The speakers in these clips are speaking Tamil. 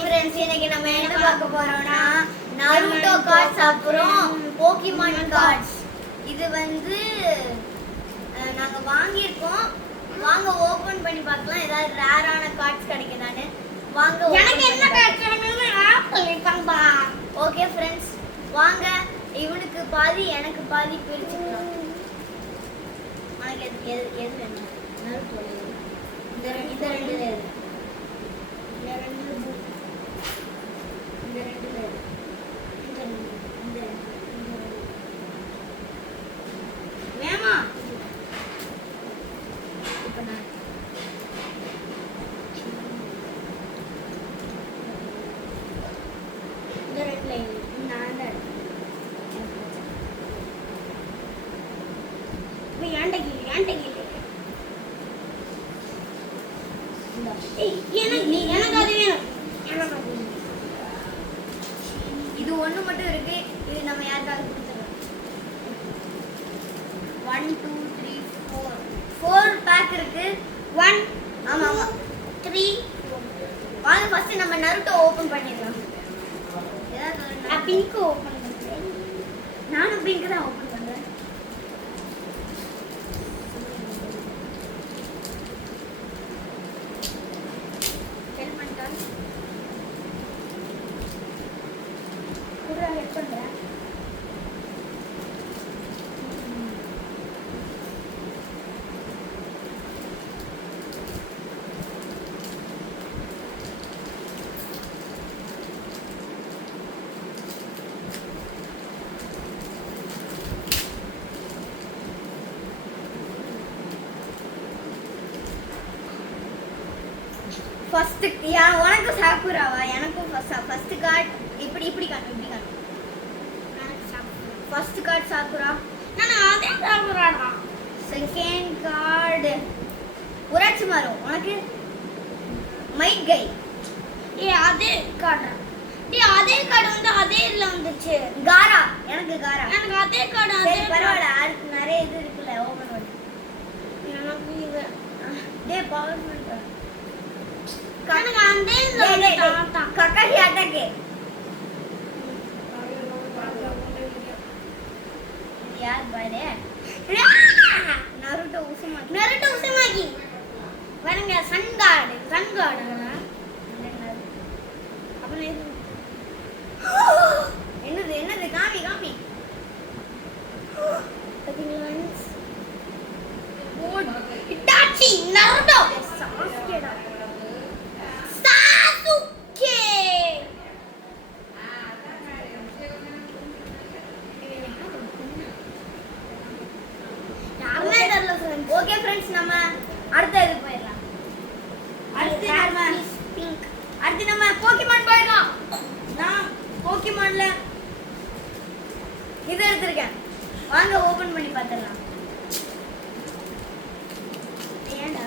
ஃப்ரெண்ட்ஸ், இன்னைக்கு நம்ம என்ன பார்க்க போறோம்னா நருட்டோ கார்ட்ஸ் அப்புறம் போக்கிமான் கார்ட்ஸ். இது வந்து நாங்க வாங்கியிருக்கோம். வாங்க ஓபன் பண்ணி பார்க்கலாம் ஏதாவது ரேரான கார்ட்ஸ் கிடைக்குதான்னு. வாங்க. எனக்கு என்ன கார்ட்ஸ் வேணும்னு ஆப்பிள் இருக்காம்பா. ஓகே ஃப்ரெண்ட்ஸ், வாங்க இவனுக்கு பாதி எனக்கு பாதி பிரிச்சுக்கலாம். உனக்கு எது வேணும்? நருட்டோ. இந்த ரெண்டு வேமா இப்ப நான் இந்த ரெண்டுல நான் தான் இப்ப ஏண்டகி எனக்கு அது வேணும். இது ஒண்ணு மட்டும் இருக்கு. இது நம்ம யாருக்காக கொடுத்துறோம். 1 2 3 4 பேக் இருக்கு. 1 ஆமா 3 வாங்க ஃபர்ஸ்ட் நம்ம நருட்டோ ஓபன் பண்ணிடலாம். நான் பிங்க் ஓபன் பண்றேன். நானும் பிங்க் தான் ஓபன் பண்றேன். ஹெல்ப் பண்ணிட்டா கூட ஹெல்ப் பண்றேன். ஃபர்ஸ்ட் உனக்கு சாக்குராவா? எனக்கும் ஃபர்ஸ்ட் கார்டு இப்படி காணு. First card Sakura. நான் அதே சாக்குராடா. செகண்ட் கார்டு உராட்சி மாறும். உனக்கு மைட் கை. அதே கார்டு. அதே கார்டு வந்து அதே இல்ல வந்துச்சு. காரா. எனக்கு காரா. எனக்கு அதே கார்டு சரி பரவாயில்ல. அடுத்து நிறைய இது இருக்குல்ல ஓபன் பண்ணு. எனக்கு இது பவர்ஃபுல் எனக்கு அந்த இல்ல தாத்தா கக்காஷி அட்டாக்கே. யார் பாரு? Naruto Uzumaki. வரங்க சன் கார்டு அப்ப என்னது காமி இட்டாச்சி நருட்டோ சாஸ்கேடா. சாசுகே. ஓகே ஃப்ரெண்ட்ஸ், நம்ம அடுத்த இது போயிடலாம். அடுத்து நம்ம போக்கிமான் போயிடலாம். நான் போக்கிமான்ல இது எடுத்திருக்கேன். வாங்க ஓபன் பண்ணி பார்த்துடலாம். ஏன்டா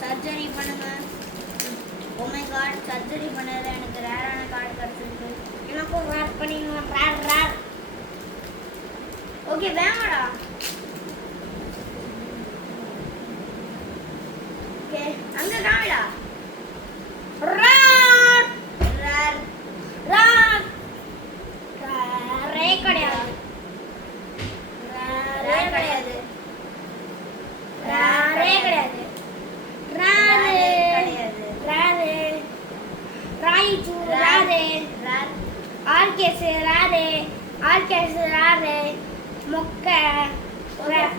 சர்ஜரி பண்ணுங்க. ஓ மை காட், சர்ஜரி பண்ணல. எனக்கு ரேரான கார்டு கிடைச்சிருக்கு. எனக்கும் ரேர் பண்ணிடணும். Rare okay வேணாடா. ஓகே அங்க காணடா. ரேர் ரேர் ரேர் ரே கிடையாது. ரேர் கிடையாது. ரே கிடையாது. ரேர் ராயிச்சு ரேர் ஆர்கேஸ் ரேர் மொக்க ரேர்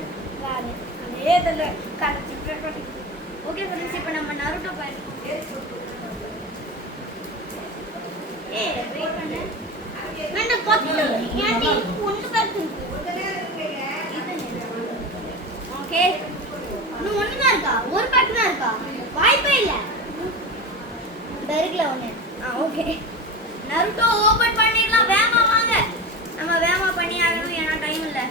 ஏதல கரெக்ட். ஓகே ஃப்ரெண்ட்ஸ், இப்போ நம்ம நருட்டோ போயிடலாம். வெயிட் பண்ணு. நான் கொத்து ஏன்டி ஒன்னு பேக் ஓகே இன்னும் ஒன்று தான் இருக்கா? ஒரு பேக் தான் இருக்கா? வாய்ப்பே இல்லை. இந்த இருக்குல்ல ஒன்று. ஓகே நருட்டோ ஓபன் பண்ணிடலாம். வேமா வாங்க. நம்ம வேமா பண்ணி ஆகணும், ஏன்னா டைம் இல்லை.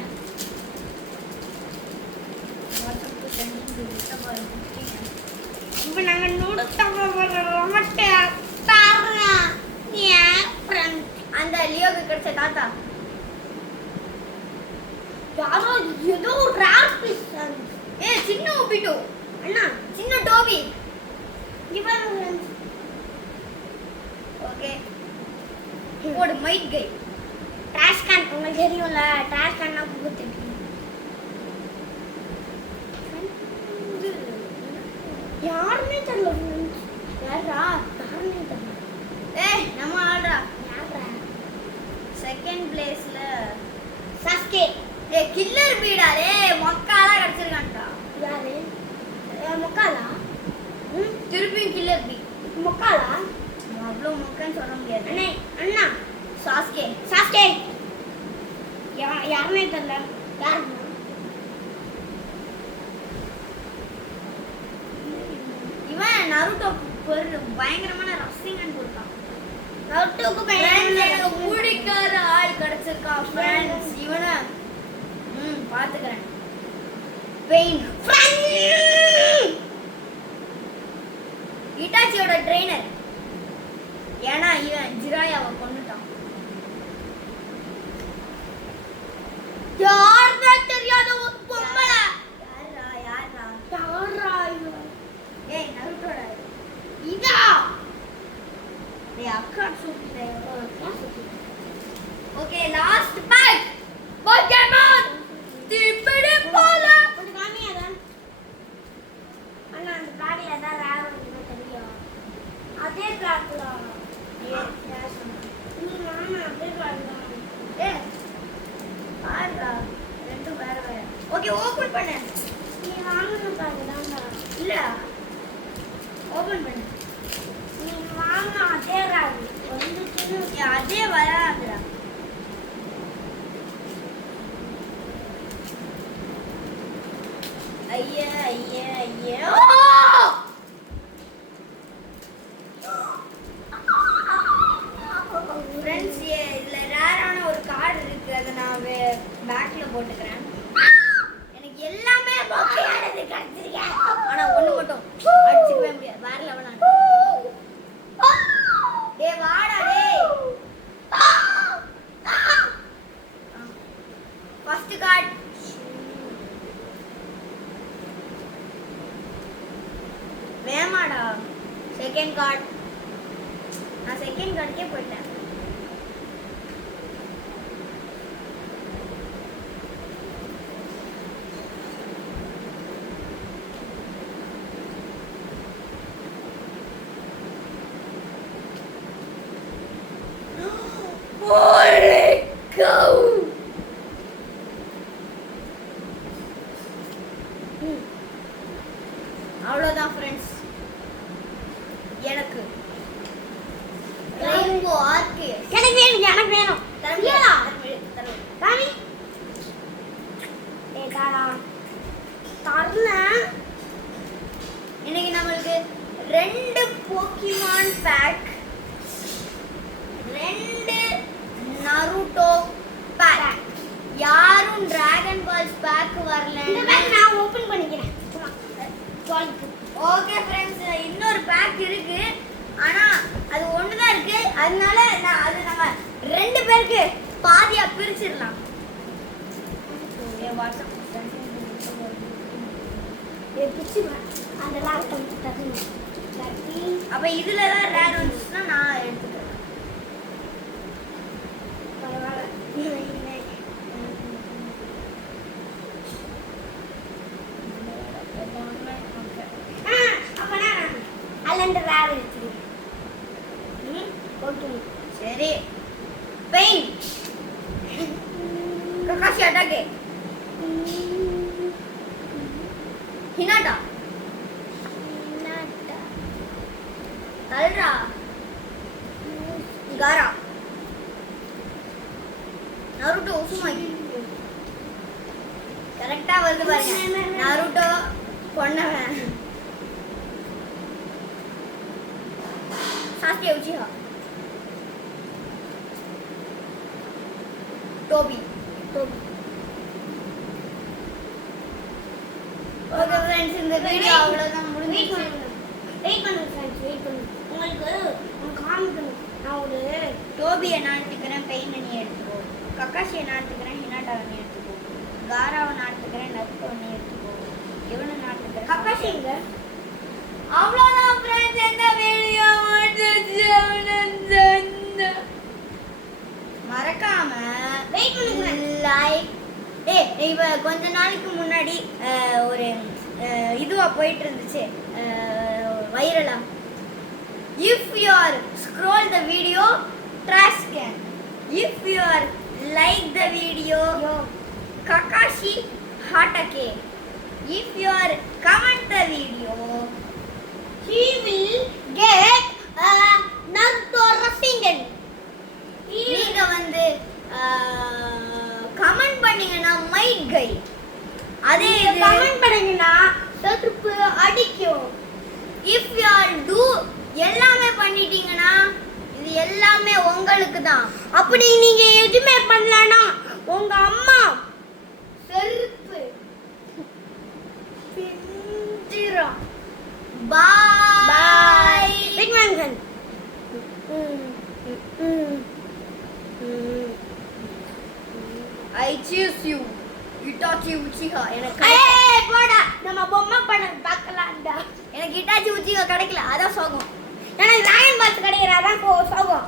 இப்ப நாங்க நூடுல்ஸ் சாப்பிட போறோம். மட்டும் தாரா ஏன் ஃப்ரெண்ட் அந்த லியோக்கு கிடைச்ச தாத்தா யாரோ ஏதோ ரேர் பீஸ். சின்ன ஒபிட்டோ அண்ணா சின்ன டோபி இங்க பாருங்க friends. ஓகே போடு மைட் கை ட்ராஷ் கேன் உங்களுக்கு தெரியும்ல ட்ராஷ் கேன்னா குடுத்துட்டு யாருமே தெரியல friends. யாரா யாருமே தெரியல. ஏய் நம்ம ஆடுறா யாரா செகண்ட் பிளேஸ்ல சஸ்கே. ஏய் கில்லர் பீடா டேய் மொக்காலா கிடைச்சிருக்கான்டா யாரு மொக்காலா திருப்பியும் கில்லர் பீ மொக்காலா அவ்வளோ மொக்கன்னு சொல்ல முடியாது அண்ணே அண்ணா சாஸ்கே சஸ்கே யாருமே தெரியல. யாரு இவன் நருட்டோ பயங்கரமான ரசிங்கன்னு கொடுத்தான் நருட்டோக்கு எனக்கு பிடிக்காத ஆள் கிடைச்சிருக்கான் ஃப்ரெண்ட்ஸ் இவனை பாத்துக்கிறேன் பெயின் இட்டாச்சியோட ட்ரெயினர் ஏன்னா இவன் ஜிராயாவை கொன்னுட்டான் யாருமே தெரியாத ஒரு பொம்பளை. யாரா யாரா யாரா இவன்? ஏய் நருட்டோட இதா டேய் அக்கா super okay last pack Pokemon திப்பிடி போல கொஞ்சம் காமியாதா அண்ணா அந்த பேக்ல ஏதாவது வேற ஒன்று தெரியும் அதே பேக்ல நீ மாமா அதே பேக்ல ஏய் பாருடா ரெண்டும் வேற வேற ஓகே ஓபன் பண்ணு நீ வாங்கின பேக் தான்டா. இல்ல ஓபன் பண்ணு நீ வாங்கின அதே பேக் வந்துச்சுன்னு ஏய், அதே வராதுடா ஐயா ஐயா ஐயா ஃப்ரெண்ட்ஸ் இதுல ரேரான ஒரு கார்டு இருக்கு அதை நான் பேக்ல போட்டுக்கிறேன் எனக்கு எல்லாமே பாக்கையானது கிடைச்சிருக்கேன் ஆனா ஒண்ணு மட்டும் அடிச்சுக்கவே முடியாது வேற லெவலான டேய் வாடா டேய் ஃபர்ஸ்ட் கார்டு வேமாடா செகண்ட் கார்டு நான் செகண்ட் கார்டுக்கே போயிட்டேன் Holy cow! அவ்வளோதான் ஃப்ரெண்ட்ஸ் எனக்கு ரெயின்போ ஆர்க்கு எனக்கு வேணும் எனக்கு வேணும் தரமியா காமி ஏ தாரா தரல. இன்னைக்கு நம்மளுக்கு 2 போக்கிமான் பேக் 2 நருட்டோ பேக் யாரும் டிராகன் பால்ஸ் பேக் வரல இந்த பேக் நான் ஓபன் பண்ணிக்கிறேன். ஜாலிக்கு ஓகே ஃப்ரெண்ட்ஸ் இன்னொரு பேக் இருக்கு ஆனா அது ஒன்று தான் இருக்கு அதனால அது நம்ம 2 பேருக்கு பாதியா பிரிச்சிடலாம் வாட்ஸ்அப் பிடிச்சி அந்த லேப்டாப் தரணும். அப்ப இதுல தான் ரேர் வந்துச்சுன்னா நான் எடுத்துக்கிறேன் சரி பெயின் ககாஷி அட்டாகே ஹினாட்டா தல்ரா காரா நருட்டோ உசுமாகி கரெக்டா வருது பாருங்க நருட்டோ கொன்னவன் Sasuke Uchiha Tobi okay friends இந்த வீடியோ அவ்வளவுதான் முடிஞ்சிச்சு வெயிட் பண்ணுங்க ஃப்ரெண்ட்ஸ் வெயிட் பண்ணுங்க உங்களுக்கு காமிக்கணும். நான் ஒரு டோபியை நான் எடுத்துக்கிறேன் பெயின் நீ எடுத்துக்கோ கக்காஷியை நான் எடுத்துக்கிறேன் ஹினாட்டாவை நீ எடுத்துக்கோ காராவை நான் எடுத்துக்கிறேன் நருட்டோ நீ எடுத்துக்கோ இவனை நான் எடுத்துக்கிறேன் கக்காஷி எங்க அவ்வளோதான் ஃப்ரெண்ட்ஸ் இந்த வீடியோ மறக்காம வெயிட் பண்ணுங்க. லைக் இவ கொஞ்ச நாளைக்கு முன்னாடி ஒரு இதுவா போயிட்டு இருந்துச்சு வைரலா. If you are scroll the video trash can, if you are like the video Kakashi Hatake, if you are comment the video He will get Naruto Rasengan. நீங்க வந்து கமெண்ட் பண்ணீங்கன்னா மைட் கை அதே இது கமெண்ட் பண்ணீங்கன்னா செருப்பு அடிக்கும். if you all do எல்லாமே பண்ணிட்டீங்கன்னா இது எல்லாமே உங்களுக்கு தான். அப்படி நீங்க எதுவுமே பண்ணலனா உங்க அம்மா செருப்பு பிஞ்சிரா. Bye. Big man. I choose you. Itachi Uchiha. எனக்கு ஏய் போடா, நம்ம பொம்மை படம் பார்க்கலாம்டா. எனக்கு இட்டாச்சி உச்சிகா கிடைக்கல, அதான் சோகம். எனக்கு ராயன் பாஸ் கிடைக்கிறாதான் சோகம்.